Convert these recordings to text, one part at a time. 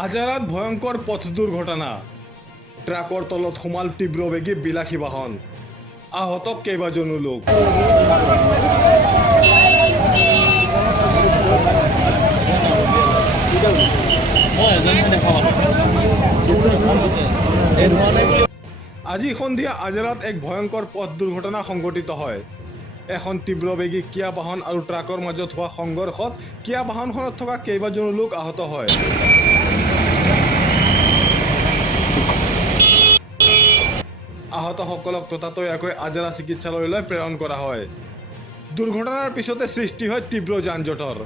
আজাৰাত ভয়ঙ্কৰ পথ দুৰ্ঘটনা। ট্ৰাকৰ তলত সোমাল তীব্ৰবেগী বিলাসী বাহন, আহত কেইবাজনো লোক। আজি সন্ধিয়া আজাৰাত এক ভয়ঙ্কৰ পথ দুৰ্ঘটনা সংঘটিত হয়। এখন তীব্ৰবেগী কিয়া বাহন আৰু ট্ৰাকৰ মাজত হোৱা সংঘৰ্ষত কিয়া বাহনখনত থকা কেইবাজনো লোক আহত হয়। আহতসকলক ততাতৈয়াকৈ আজাৰা চিকিৎসালয়লৈ প্ৰেৰণ কৰা হয়। দুৰ্ঘটনাৰ পিছতে সৃষ্টি হয় তীব্ৰ যান-জঁটৰ।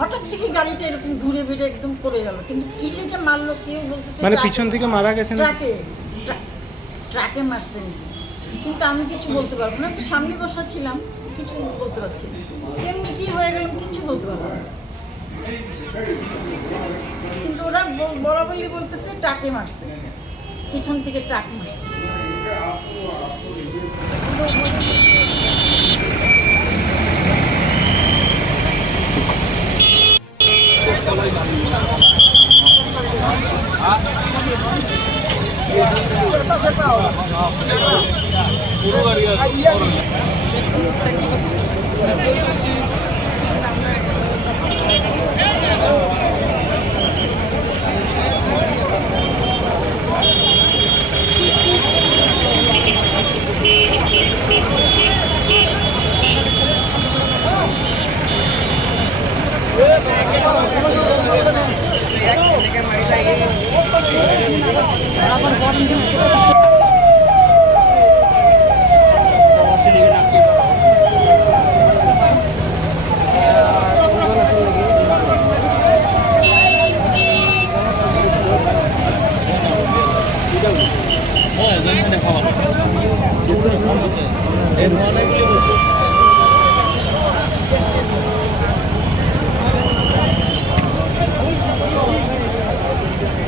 হঠাৎ থেকে গাড়িটা এরকম ঘুরে বেড়ে একদম পড়ে গেল, কিন্তু কিসে যে মারলো কেউ বলতেছে মানে পিছন থেকে মারা গেছে না ট্রাকে মারছে, কিন্তু আমি কিছু বলতে পারবো না। সামনে বসা ছিলাম, কিছু বলতে পারছি না। কেমনি কি হয়ে গেল কিছু বলতে পারবো না, কিন্তু ওরা বরাবরই বলতেছে ট্রাকে মারছে, পিছন থেকে ট্রাক মারছে।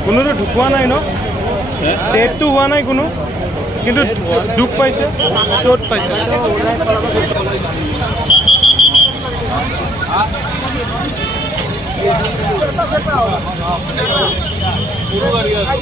কোনোটো ঢুকোৱা নাই ন, ডেটটো হোৱা নাই কোনো, কিন্তু দুখ পাইছে, চোট পাইছে। পুৰো গাড়ি আছে।